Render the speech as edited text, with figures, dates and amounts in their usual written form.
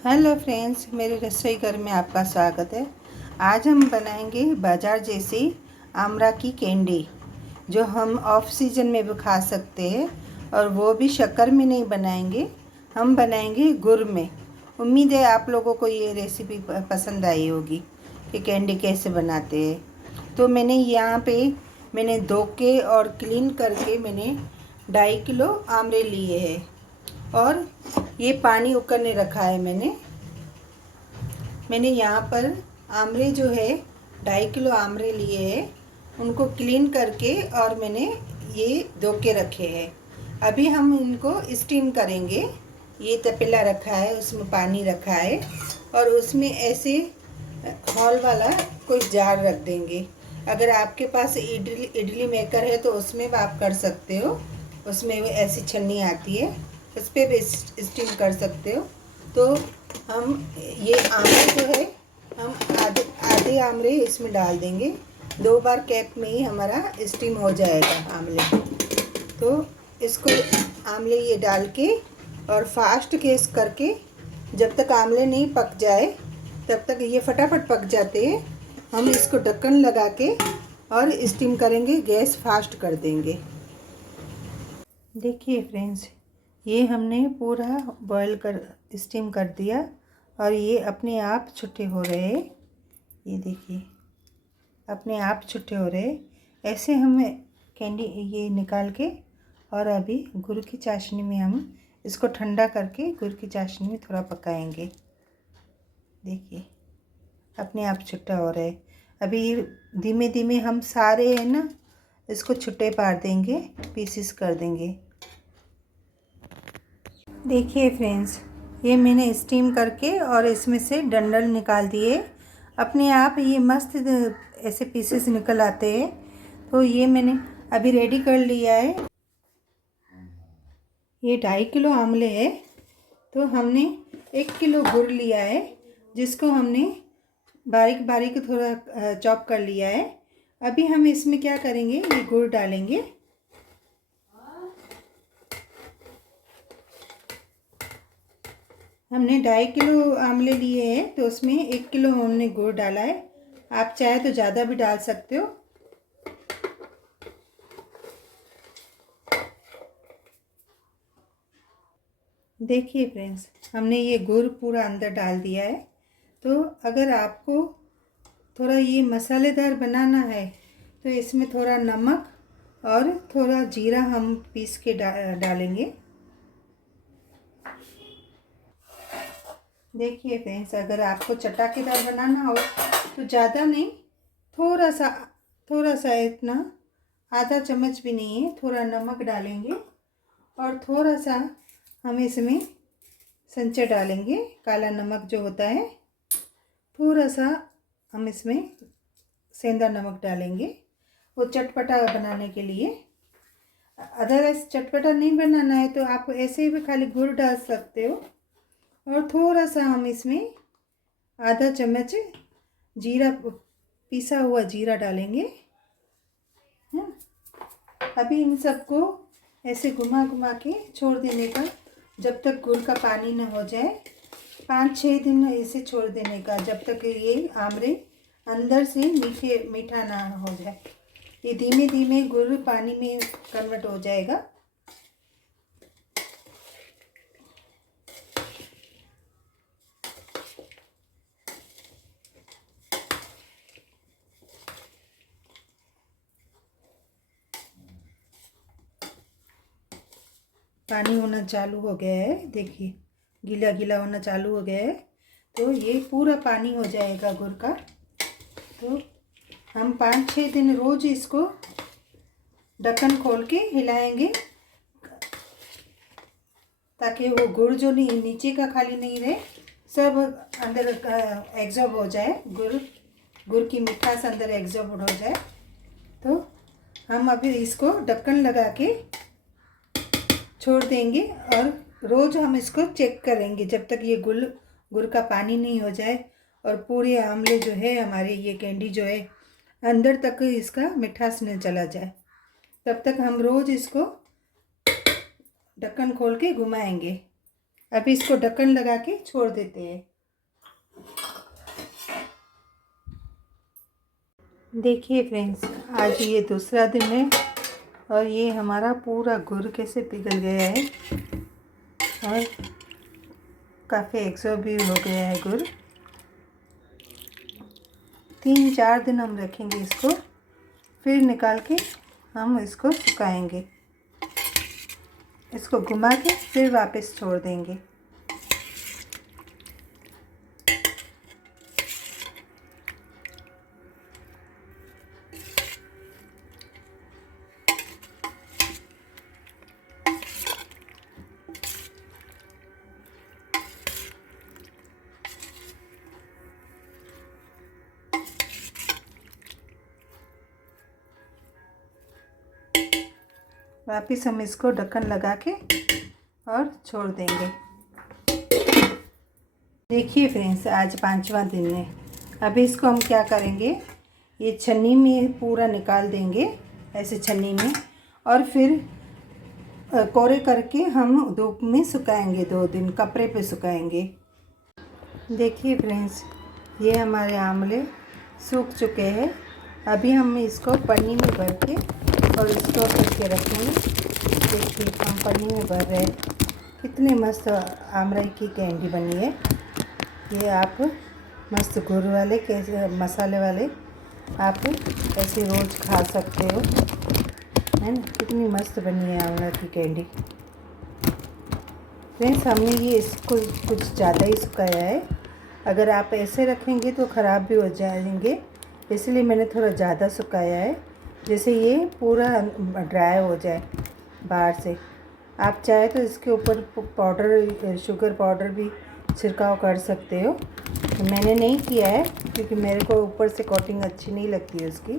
Hello friends, मेरे रसोई घर में आपका स्वागत है। आज हम बनाएंगे बाजार जैसी आमरा की कैंडी, जो हम ऑफ सीजन में भी खा सकते हैं। और वो भी शक्कर में नहीं बनाएंगे, हम बनाएंगे गुड़ में। उम्मीद है आप लोगों को ये रेसिपी पसंद आई होगी कि कैंडी कैसे बनाते हैं। तो मैंने धो के और क्लीन करके मैंने 2.5 किलो आमरे लिए हैं। और ये पानी उकरने रखा है। मैंने यहाँ पर आमरे जो है 2.5 किलो आमरे लिए हैं, उनको क्लीन करके और मैंने ये धो के रखे हैं। अभी हम इनको स्टीम करेंगे। ये तपेला रखा है, उसमें पानी रखा है और उसमें ऐसे हॉल वाला कोई जार रख देंगे। अगर आपके पास इडली मेकर है तो उसमें भी आप कर सकते हो। उसमें ऐसी छन्नी आती है, उस पर भी स्टीम कर सकते हो। तो हम ये आमले जो है, हम आधे आधे आमले इसमें डाल देंगे। 2 बार कैप में ही हमारा स्टीम हो जाएगा आमले। तो इसको आमले ये डाल के और फास्ट गैस करके, जब तक आमले नहीं पक जाए तब तक ये फटाफट पक जाते हैं। हम इसको ढक्कन लगा के और स्टीम करेंगे, गैस फास्ट कर देंगे। देखिए फ्रेंड्स, ये हमने पूरा बॉईल कर स्टीम कर दिया और ये अपने आप छुट्टे हो रहे। ये देखिए, अपने आप छुट्टे हो रहे। ऐसे हमें कैंडी ये निकाल के और अभी गुड़ की चाशनी में हम इसको ठंडा करके गुड़ की चाशनी में थोड़ा पकाएंगे। देखिए, अपने आप छुट्टा हो रहे। अभी धीमे धीमे हम सारे है ना इसको छुट्टे पार देंगे, पीसेस कर देंगे। देखिए फ्रेंड्स, ये मैंने स्टीम करके और इसमें से डंडल निकाल दिए। अपने आप ये मस्त ऐसे पीसेस निकल आते हैं। तो ये मैंने अभी रेडी कर लिया है। ये 2.5 किलो आमले है। तो हमने 1 किलो गुड़ लिया है, जिसको हमने बारीक बारीक थोड़ा चॉप कर लिया है। अभी हम इसमें क्या करेंगे, ये गुड़ डालेंगे। हमने 2.5 किलो आमले लिए हैं, तो उसमें 1 किलो हमने गुड़ डाला है। आप चाहे तो ज़्यादा भी डाल सकते हो। देखिए फ्रेंड्स, हमने ये गुड़ पूरा अंदर डाल दिया है। तो अगर आपको थोड़ा ये मसालेदार बनाना है तो इसमें थोड़ा नमक और थोड़ा जीरा हम पीस के डालेंगे। देखिए फ्रेंड्स, अगर आपको चटाकेदार बनाना हो तो ज़्यादा नहीं, थोड़ा सा इतना, आधा चम्मच भी नहीं है, थोड़ा नमक डालेंगे। और थोड़ा सा हम इसमें संचर डालेंगे, काला नमक जो होता है। थोड़ा सा हम इसमें सेंधा नमक डालेंगे, वो चटपटा बनाने के लिए। अदरवाइज चटपटा नहीं बनाना है तो आप ऐसे भी खाली गुड़ डाल सकते हो। और थोड़ा सा हम इसमें आधा चम्मच जीरा, पिसा हुआ जीरा डालेंगे। हाँ, अभी इन सबको ऐसे घुमा घुमा के छोड़ देने का, जब तक गुड़ का पानी न हो जाए। 5-6 दिन ऐसे छोड़ देने का, जब तक ये आमरे अंदर से मीठा ना हो जाए। ये धीमे धीमे गुड़ पानी में कन्वर्ट हो जाएगा। पानी होना चालू हो गया है, देखिए गीला गीला होना चालू हो गया है। तो ये पूरा पानी हो जाएगा गुड़ का। तो हम 5-6 दिन रोज़ इसको ढक्कन खोल के हिलाएंगे, ताकि वो गुड़ जो नीचे का खाली नहीं रहे, सब अंदर एब्जॉर्ब हो जाए। गुड़ की मिठास अंदर एब्जॉर्ब हो जाए। तो हम अभी इसको ढक्कन लगा के छोड़ देंगे और रोज़ हम इसको चेक करेंगे, जब तक ये गुड़ का पानी नहीं हो जाए और पूरे आमले जो है हमारे, ये कैंडी जो है अंदर तक इसका मिठास न चला जाए। तब तक हम रोज़ इसको ढक्कन खोल के घुमाएंगे। अभी इसको ढक्कन लगा के छोड़ देते हैं। देखिए फ्रेंड्स, आज ये दूसरा दिन है और ये हमारा पूरा गुड़ कैसे पिघल गया है और काफ़ी एब्जॉर्ब भी हो गया है गुड़। 3-4 दिन हम रखेंगे इसको, फिर निकाल के हम इसको सुखाएंगे। इसको घुमा के फिर वापस छोड़ देंगे। वापस हम इसको ढक्कन लगा के और छोड़ देंगे। देखिए फ्रेंड्स, आज 5वां दिन है। अभी इसको हम क्या करेंगे, ये छन्नी में पूरा निकाल देंगे, ऐसे छन्नी में, और फिर कोरे करके हम धूप में सुखाएंगे। 2 दिन कपड़े पे सुखाएंगे। देखिए फ्रेंड्स, ये हमारे आंवले सूख चुके हैं। अभी हम इसको पन्नी में भर के और स्टोर करके रखेंगे। देखिए हम पन्नी में भर रहे हैं। कितने मस्त आमरई की कैंडी बनी है। ये आप मस्त गुड़ वाले कैसे मसाले वाले आप ऐसे रोज़ खा सकते हो, है ना। कितनी मस्त बनी है आंवला की कैंडी। फ्रेंड्स, हमने ये इसको कुछ ज़्यादा ही सुखाया है। अगर आप ऐसे रखेंगे तो ख़राब भी हो जाएंगे, इसलिए मैंने थोड़ा ज़्यादा सुखाया है, जैसे ये पूरा ड्राई हो जाए बाहर से। आप चाहे तो इसके ऊपर पाउडर, शुगर पाउडर भी छिड़काव कर सकते हो। तो मैंने नहीं किया है क्योंकि मेरे को ऊपर से कोटिंग अच्छी नहीं लगती है उसकी।